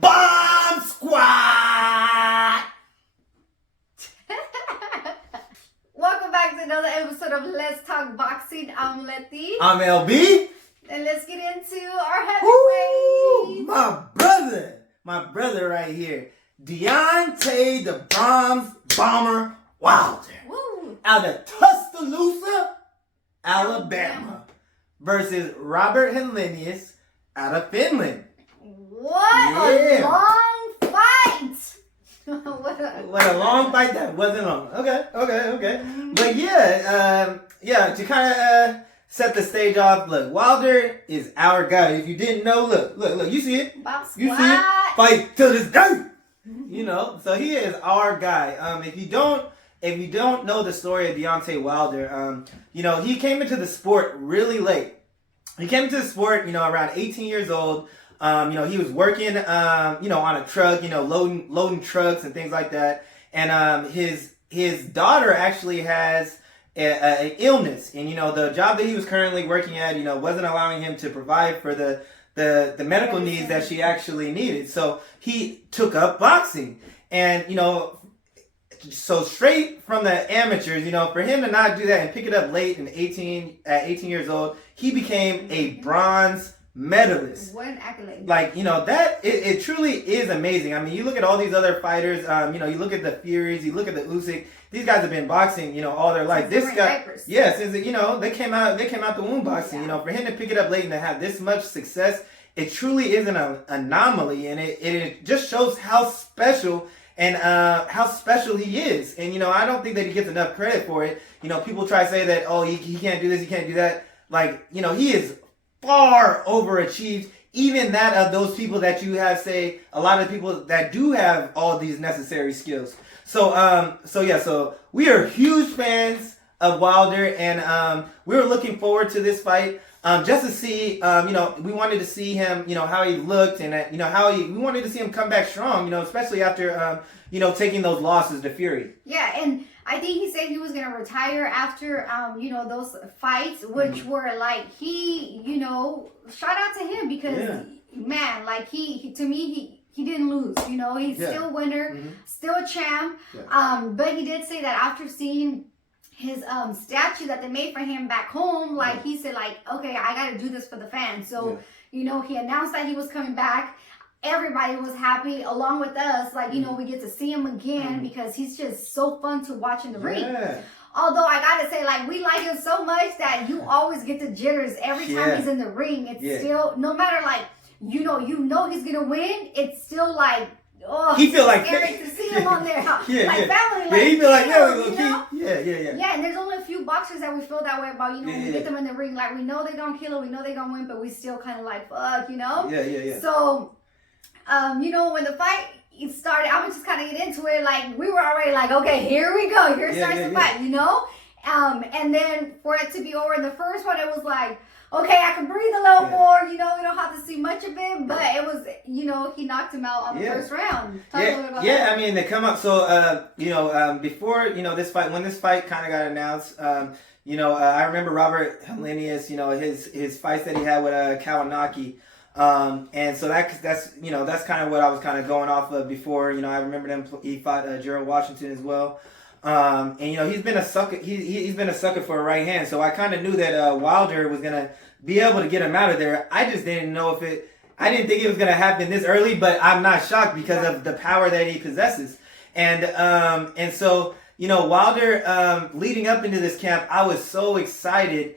Bomb Squad! Welcome back to another episode of Let's Talk Boxing. I'm Leti. I'm LB. And let's get into our Woo! heavyweight. My brother right here. Deontay the Bronze Bomber Wilder. Woo. Out of Tuscaloosa, Alabama. Versus Robert Helenius out of Finland. What a long fight! What a long fight that wasn't long. Okay. But to kind of set the stage off, look, Wilder is our guy. If you didn't know, look, you see it. You see it. Fight till this day. You know, so he is our guy. If you don't know the story of Deontay Wilder, he came into the sport really late. He came into the sport, around 18 years old. He was working, on a truck, loading trucks and things like that. And his daughter actually has an illness, and the job that he was currently working at, wasn't allowing him to provide for the medical needs that she actually needed. So he took up boxing, and so straight from the amateurs, for him to not do that and pick it up late at 18 years old, he became a bronze medalist. What an accolade. That it truly is amazing. I mean, you look at all these other fighters, you look at the Furies, you look at the Usyk, these guys have been boxing, all their life. This guy, since they came out the womb boxing, for him to pick it up late and to have this much success, it truly is an anomaly, and it just shows how special and how special he is. And I don't think that he gets enough credit for it. People try to say that, oh, he can't do this, he can't do that. He is far overachieved, even that of those people that you have, say, a lot of people that do have all these necessary skills. So we are huge fans of Wilder, and we were looking forward to this fight just to see, we wanted to see him, how he looked, and we wanted to see him come back strong, especially after, taking those losses to Fury. Yeah, and I think he said he was going to retire after, those fights, which were he, shout out to him because, man, he to me, he didn't lose, he's still a winner, still a champ. Yeah. But he did say that after seeing his statue that they made for him back home, he said, okay, I got to do this for the fans. So, he announced that he was coming back. Everybody was happy along with us. We get to see him again because he's just so fun to watch in the ring. Although I gotta say, we like him so much that you always get the jitters every time he's in the ring. It's still, no matter you know he's gonna win. It's still he feel scary to see him on there. Family. He feel Yeah, and there's only a few boxers that we feel that way about. When we get them in the ring, we know they're gonna kill him, we know they're gonna win, but we still kind of fuck, Yeah. So. When the fight started, I was just kind of get into it. We were already okay, here we go. Here starts the fight, And then for it to be over in the first one, it was okay, I can breathe a little more. We don't have to see much of it, but it was, he knocked him out on the first round. Talk a little bit about that. I mean, they come up. So, before, this fight, when this fight kind of got announced, I remember Robert Helenius, his fights that he had with Kawanaki. And so that's kind of what I was kind of going off of before. I remember he fought Gerald Washington as well. And he's been a sucker. He's been a sucker for a right hand. So I kind of knew that Wilder was gonna be able to get him out of there. I just didn't know I didn't think it was gonna happen this early. But I'm not shocked because of the power that he possesses. And so Wilder, leading up into this camp, I was so excited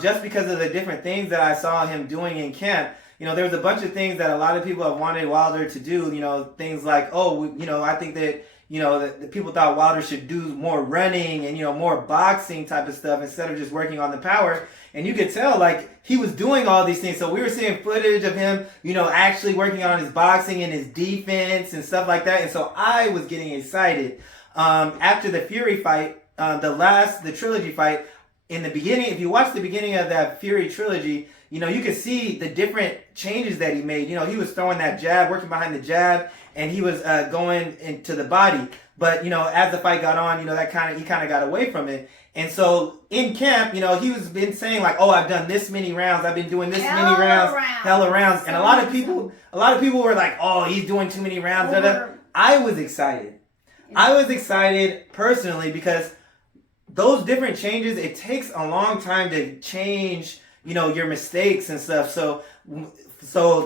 just because of the different things that I saw him doing in camp. There was a bunch of things that a lot of people have wanted Wilder to do, things like, I think that, that the people thought Wilder should do more running and, more boxing type of stuff instead of just working on the power. And you could tell, he was doing all these things. So we were seeing footage of him, actually working on his boxing and his defense and stuff like that. And so I was getting excited. After the Fury fight, the trilogy fight, in the beginning, if you watch the beginning of that Fury trilogy, you could see the different changes that he made. He was throwing that jab, working behind the jab, and he was going into the body. But, as the fight got on, he kind of got away from it. And so in camp, you know, he was been saying like, "Oh, I've done this many rounds. I've been doing this many rounds, hella rounds." And a lot of people were like, "Oh, he's doing too many rounds." I was excited. I was excited personally because those different changes, it takes a long time to change, you know, your mistakes and stuff. So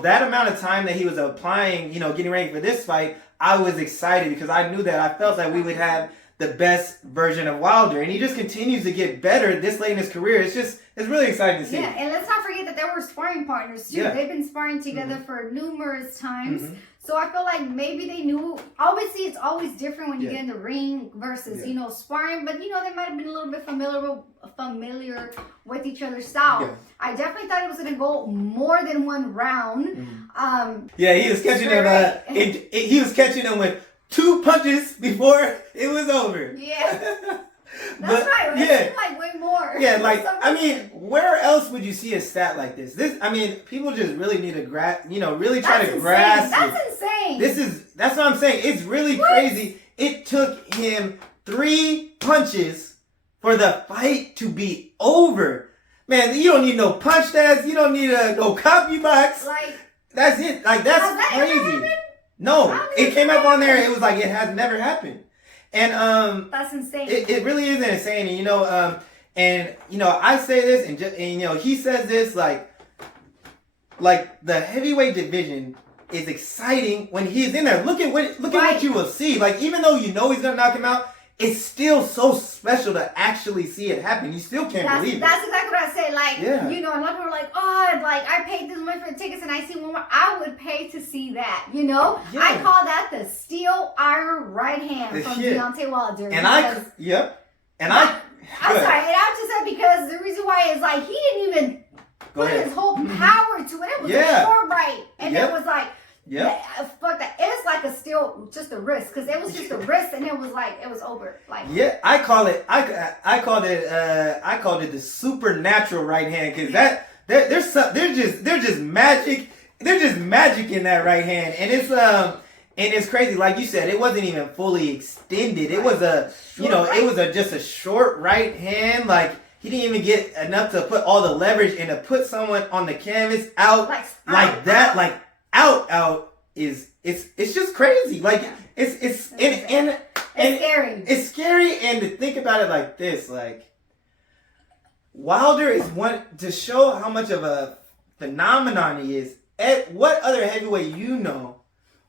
that amount of time that he was applying, you know, getting ready for this fight, I was excited because I knew that I felt that we would have the best version of Wilder, and he just continues to get better this late in his career. It's really exciting to see. Yeah, and let's not forget that they were sparring partners too. Yeah. They've been sparring together for numerous times. So I feel like maybe they knew. Obviously, it's always different when you get in the ring versus you know, sparring. But you know, they might have been a little bit familiar with each other's style. Yeah. I definitely thought it was going to go more than one round. Yeah, he was catching him. He was catching him with 2 punches before it was over. Yeah. That's right. It seemed like way more. Yeah, like, I mean, where else would you see a stat like this? I mean, people just really need to really try to grasp it. That's insane. That's what I'm saying. It's really crazy. It took him 3 punches for the fight to be over. Man, you don't need no punch stats. You don't need no copy box. Like, that's it. Like, that's crazy. No, it came up on there. It was like it has never happened, and that's insane. It really is insane, and I say this, and you know, he says this like the heavyweight division is exciting when he's in there. Look at what you will see. Like, even though you know he's gonna knock him out, it's still so special to actually see it happen. You still can't believe it. That's exactly what I say. Like, you know, a lot of people are like, "Oh, like I paid this much for the tickets and I see one more." I would pay to see that. You know, I call that the steel iron right hand from Deontay Wilder. And I'm sorry, and I just said because the reason why is like he didn't even put his whole power to it. It was a short right, and it was like. Yeah, fuck that. It's like just a wrist, because it was just a wrist, and it was like it was over. Like I called it the supernatural right hand, because there's just magic. There's just magic in that right hand, and it's crazy. Like you said, it wasn't even fully extended. It was just a short right hand. Like, he didn't even get enough to put all the leverage and to put someone on the canvas out like that. Like. Out is it's just crazy. Like, it's scary. It's scary, and to think about it like this, like, Wilder is one to show how much of a phenomenon he is. What other heavyweight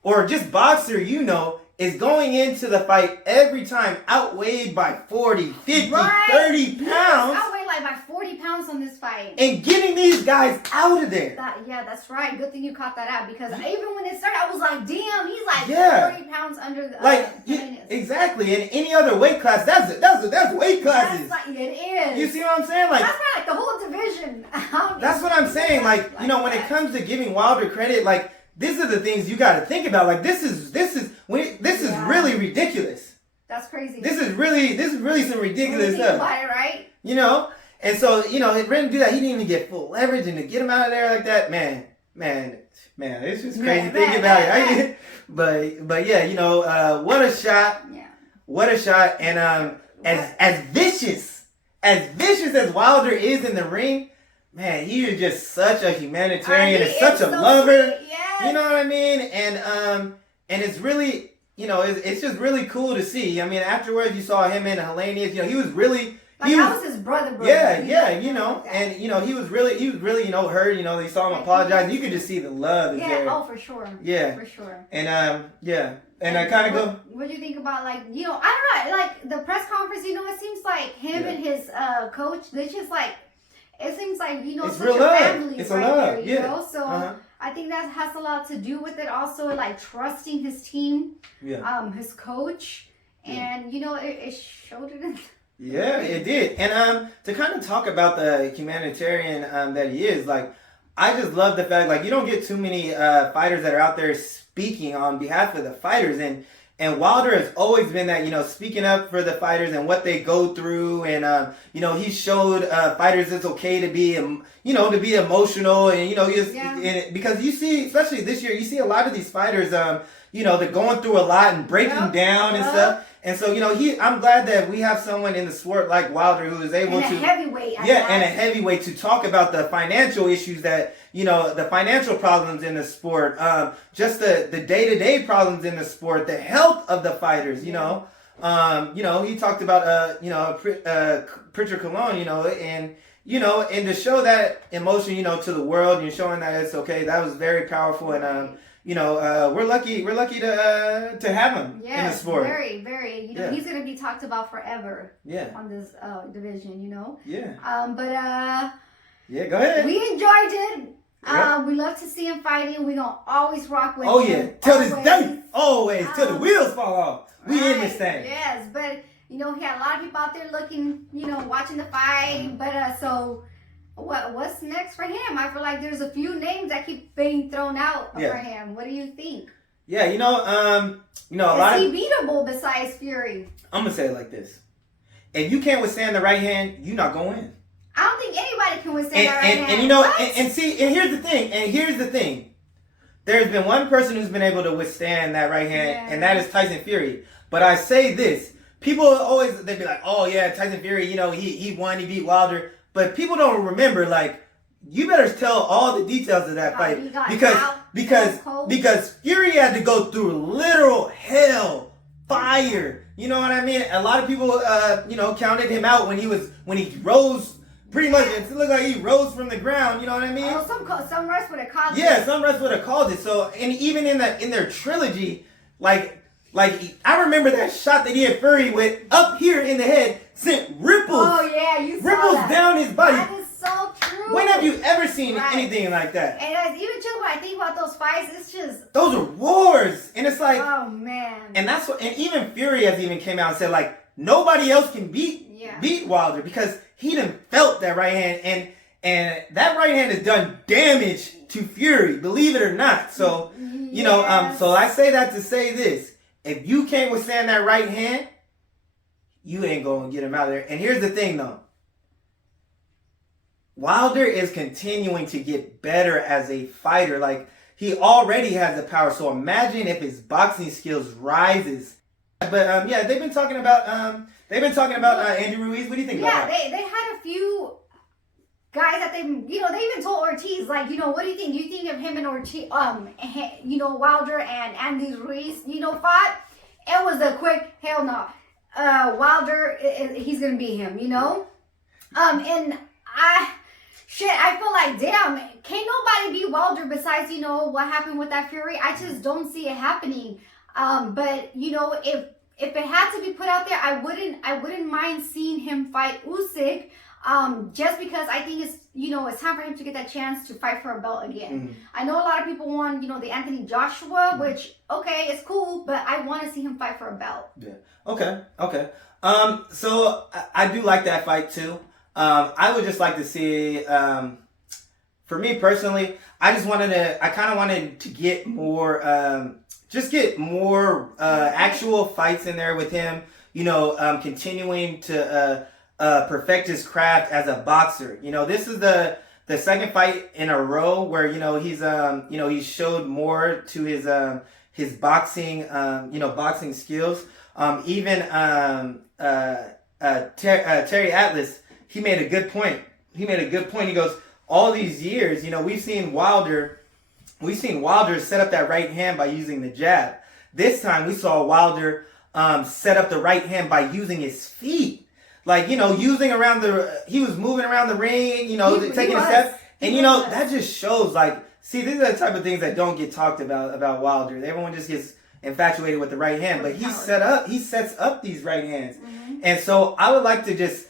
or just boxer is going into the fight every time outweighed by 40, 50, 30 pounds. Outweighed like by 40 pounds on this fight. And getting these guys out of there. That's right. Good thing you caught that out, because even when it started, I was like, damn, he's like 30 pounds under the exactly. In any other weight class, that's weight classes. It is. You see what I'm saying? Like, that's right, like the whole division. That's what I'm saying. Like, when it comes to giving Wilder credit, like, these are the things you got to think about. Like, this is really ridiculous. That's crazy. This is really some ridiculous stuff. About it, right? You know, and so it didn't do that. He didn't even get full leverage, and to get him out of there like that, man, it's just crazy thinking about it. But yeah, what a shot! Yeah. What a shot! And as vicious as Wilder is in the ring. Man, he is just such a humanitarian and such a lover. Yes. You know what I mean? And it's really, it's just really cool to see. I mean, afterwards you saw him and Helenius. He was really that was his brother. Yeah, and he was really hurt. They saw him apologize. You could just see the love. Yeah, for sure. Yeah, for sure. And and I kind of go. What do you think about, like, I don't know, like the press conference? It seems like him and his coach. They just like. It seems like, it's such real a love. family It's right a love, there, So I think that has a lot to do with it. Also, like, trusting his team, his coach, and it showed it. Yeah, it did. And to kind of talk about the humanitarian that he is, like, I just love the fact, like, you don't get too many fighters that are out there speaking on behalf of the fighters, and Wilder has always been that, speaking up for the fighters and what they go through. And, he showed fighters it's okay to be, to be emotional. And, because you see, especially this year, you see a lot of these fighters, they're going through a lot and breaking down and stuff. And so, I'm glad that we have someone in the sport like Wilder who is able and to. a heavyweight. And a heavyweight to talk about the financial issues that, the financial problems in the sport, just the day-to-day problems in the sport, the health of the fighters, he talked about, Pritchard Cologne, and to show that emotion, to the world and showing that it's okay. That was very powerful. And, we're lucky to have him in the sport. Very, very. He's going to be talked about forever. Yeah. On this division, Yeah. Yeah, go ahead. We enjoyed it. Yep. We love to see him fighting. We gonna always rock with him. Oh yeah, till this day, always till the wheels fall off. We in this thing. Yes, but he had a lot of people out there looking, watching the fight. But so. What's next for him? I feel like there's a few names that keep being thrown out for him. What do you think? Yeah, a lot of... Is he beatable besides Fury? I'm going to say it like this. If you can't withstand the right hand, you're not going to win. I don't think anybody can withstand the right hand. And here's the thing. There's been one person who's been able to withstand that right hand, and that is Tyson Fury. But I say this. People they'd be like, oh yeah, Tyson Fury, he won, he beat Wilder. But people don't remember, you better tell all the details of that fight because Fury had to go through literal hell, fire. You know what I mean? A lot of people, counted him out when he rose. Pretty much, it looked like he rose from the ground. You know what I mean? Oh, some refs would have called it. Yeah, some refs would have called it. So, and even in their trilogy, I remember that shot that he had Fury with up here in the head sent ripples. Oh yeah, you saw ripples that. Down his body. That is so true. When have you ever seen anything like that? And even just when I think about those fights, it's just those are wars, and it's like, oh man. And that's what, and even Fury has even came out and said nobody else can beat Wilder because he done felt that right hand, and that right hand has done damage to Fury, believe it or not. So so I say that to say this. If you can't withstand that right hand, you ain't going to get him out of there. And here's the thing, though. Wilder is continuing to get better as a fighter. He already has the power. So imagine if his boxing skills rises. But, they've been talking about Andy Ruiz. What do you think about that? Yeah, they had a few guys that they even told Ortiz, what do you think? Do you think if him and Ortiz, Wilder and Andy Ruiz, fought? It was a quick, hell no. Wilder, he's going to beat him, And I feel like, damn, can't nobody beat Wilder besides, what happened with that Fury. I just don't see it happening. But, if it had to be put out there, I wouldn't mind seeing him fight Usyk. Just because I think it's time for him to get that chance to fight for a belt again. Mm-hmm. I know a lot of people want, the Anthony Joshua, which, okay, it's cool, but I want to see him fight for a belt. Yeah. Okay. So I do like that fight too. I would just like to see, for me personally, I kind of wanted to get more, actual fights in there with him, continuing to, perfect his craft as a boxer. This is the second fight in a row where he's showed more to his boxing boxing skills. Even Terry Atlas, he made a good point. He goes, all these years, we've seen Wilder set up that right hand by using the jab. This time we saw Wilder set up the right hand by using his feet. Using he was moving around the ring, taking a step. And, that just shows, see, these are the type of things that don't get talked about Wilder. Everyone just gets infatuated with the right hand. But he sets up these right hands. Mm-hmm. And so I would like to just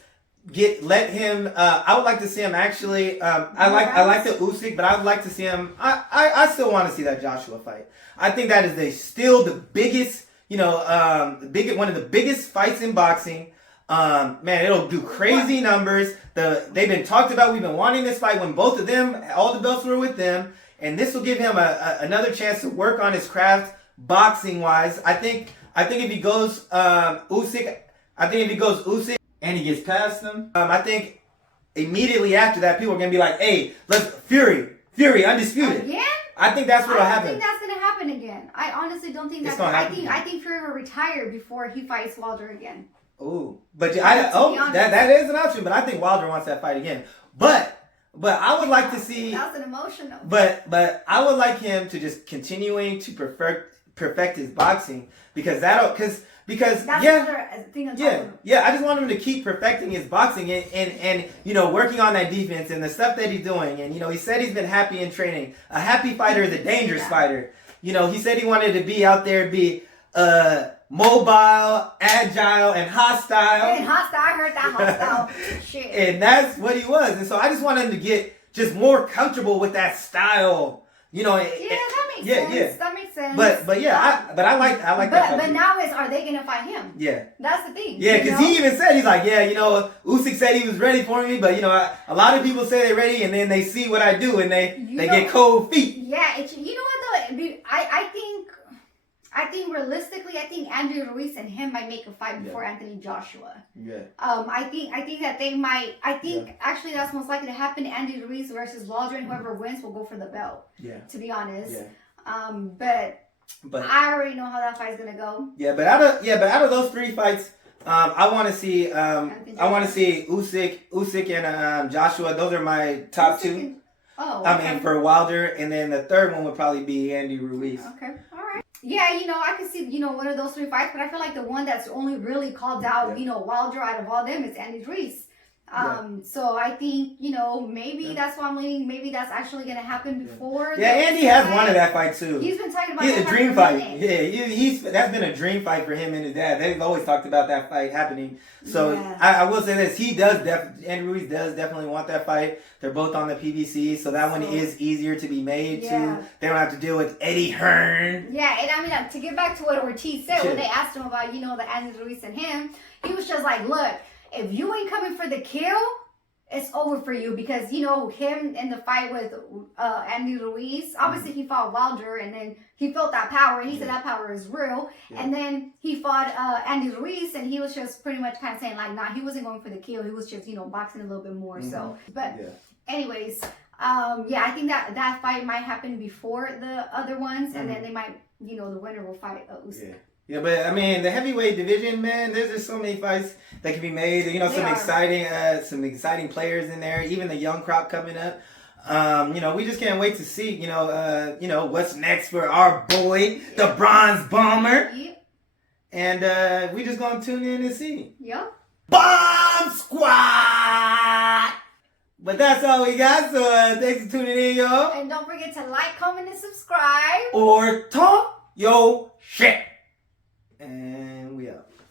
I would like to see him actually, I like the Usyk, but I would like to see him, I still want to see that Joshua fight. I think that is still the biggest, one of the biggest fights in boxing. Man, it'll do crazy numbers. They've been talked about. We've been wanting this fight when both of them, all the belts were with them, and this will give him another chance to work on his craft boxing wise. I think if he goes Usyk, and he gets past them, I think immediately after that people are gonna be like, hey, let's Fury undisputed. Again? I think that's what'll I don't happen. think that's gonna happen again. I honestly don't think It's that's gonna gonna happen I think Fury will retire before he fights Wilder again. Ooh, but honest. that is an option. But I think Wilder wants that fight again. But I would like to see. That was an emotional. But I would like him to just continuing to perfect his boxing because that's another thing on top of him. Yeah. I just want him to keep perfecting his boxing and you know, working on that defense and the stuff that he's doing. And you know, he said he's been happy in training. A happy fighter is a dangerous fighter. You know, he said he wanted to be out there, be mobile, agile, and hostile. And hostile, I heard that hostile shit. And that's what he was. And so I just want him to get just more comfortable with that style. You know, that makes sense. Yeah. That makes sense. But yeah, I like that. But now are they gonna fight him? Yeah. That's the thing. Yeah, because he even said, he's like, yeah, you know, Usyk said he was ready for me, but you know, a lot of people say they're ready, and then they see what I do, and they get cold feet. Yeah, you know what though? I think realistically, I think Andy Ruiz and him might make a fight before Anthony Joshua. Yeah. I think that they might. I think actually that's most likely to happen. Andy Ruiz versus Wilder, and whoever wins will go for the belt. Yeah. To be honest. Yeah. But I already know how that fight's gonna go. Yeah, but out of those 3 fights, I want to see Usyk and Joshua. Those are my top 2. For Wilder, and then the third one would probably be Andy Ruiz. Okay, all right. Yeah, you know, I could see, you know, one of those 3 fights, but I feel like the one that's only really called out, you know, Wilder out of all them is Andy Ruiz. So I think, you know, maybe that's why I'm leaning. Maybe that's actually going to happen before. Yeah, Andy has wanted that fight too. He's been talking about. He's a dream fight. Yeah, that's been a dream fight for him and his dad. They've always talked about that fight happening. So I will say this: Andy Ruiz does definitely want that fight. They're both on the PBC, so that one is easier to be made too. They don't have to deal with Eddie Hearn. Yeah, and I mean, to get back to what Ortiz said when they asked him about, you know, the Andy Ruiz and him, he was just like, look. If you ain't coming for the kill, it's over for you because, you know, him in the fight with Andy Ruiz, obviously he fought Wilder and then he felt that power and he said that power is real. Yeah. And then he fought Andy Ruiz and he was just pretty much kind of saying like, nah, he wasn't going for the kill. He was just, you know, boxing a little bit more. So, but anyways, I think that fight might happen before the other ones and then they might, you know, the winner will fight Usyk. Yeah, but I mean the heavyweight division, man. There's just so many fights that can be made. You know, some exciting players in there. Even the young crop coming up. You know, we just can't wait to see. You know what's next for our boy, the Bronze Bomber. Yep. And we just gonna tune in and see. Yep. Bomb Squad. But that's all we got. So thanks for tuning in, y'all. And don't forget to like, comment, and subscribe. Or talk your shit. And